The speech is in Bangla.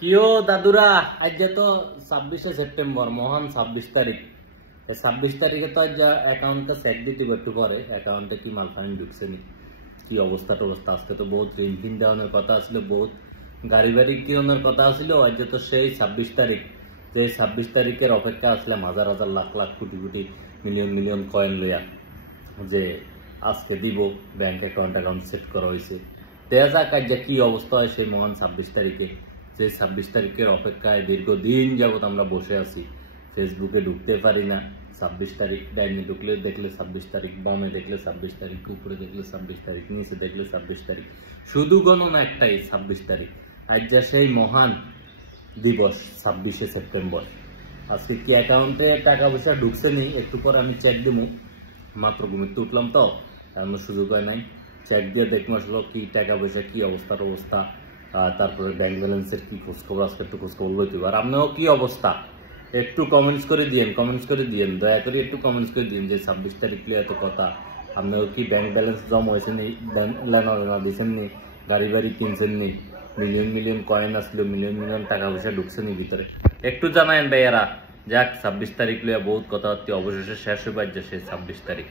কিও দাদুরা, আজ তো 26শে সেপ্টেম্বর, মহান 26 তারিখ। 26 তারিখে তো আজ অ্যাকাউন্টটা চেক দিতে একটু পরে অ্যাকাউন্টে কি মালফানি ঢুকছে নি, কি অবস্থা টবস্থা। আজকে তো বহুত ঋণ ফিন দেওয়ানোর কথা আসলে, বহুত গাড়ি বাড়ি কিনার কথা আসলে। আজ তো সেই 26 তারিখ, যে 26 তারিখের অপেক্ষা আসলাম হাজার হাজার lakh lakh crore crore million million coin লইয়া, যে আজকে দিব ব্যাংক অ্যাকাউন্ট সেট করা হয়েছে। দেখা যাক আজ কি অবস্থা হয় সেই মহান 26 তারিখে। যে 26 তারিখের অপেক্ষায় দীর্ঘদিন যাবত আমরা বসে আছি, ফেসবুকে ঢুকতে পারি না। 26 তারিখ ডাইনে ঢুকলে দেখলে 26 তারিখ, বামে দেখলে 26 তারিখ, উপরে দেখলে 26 তারিখ, নিচে দেখলে 26 তারিখ, শুধু গণনা একটাই 26 তারিখ। আজ যা সেই মহান দিবস 26শে সেপ্টেম্বর। আজকে কি অ্যাকাউন্টে টাকা পয়সা ঢুকছে নি, একটু পরে আমি চেক দিব। মাত্র ঘুমিতে উঠলাম তো, তেমন সুযোগ হয় নাই। চেক দিয়ে দেখবো আসলে কি টাকা পয়সা, কি অবস্থা। তারপরে ব্যাংক ব্যালেন্সের কি খোঁজখবর, আজকে একটু খোঁজখবর লইতে। আর আপনারও কি অবস্থা একটু কমেন্টস করে দিয়েন, দয়া করে একটু কমেন্টস করে দিন যে 26 তারিখ এত কথা। আপনারও কি ব্যাংক ব্যালেন্স জমা হয়েছে নি, লেনা দিয়েছেন নি, গাড়ি বাড়ি কিনছেন নি, মিলিয়ন মিলিয়ন কয়েন আসলো, মিলিয়ন মিলিয়ন টাকা পয়সা ঢুকছে নি ভিতরে, একটু জানায়েন ভাইয়ারা। যাক 26 তারিখ লইয়া বহুত কথাবার্তা অবশেষে শেষ হয়ে পাচ্ছে সেই 26 তারিখ।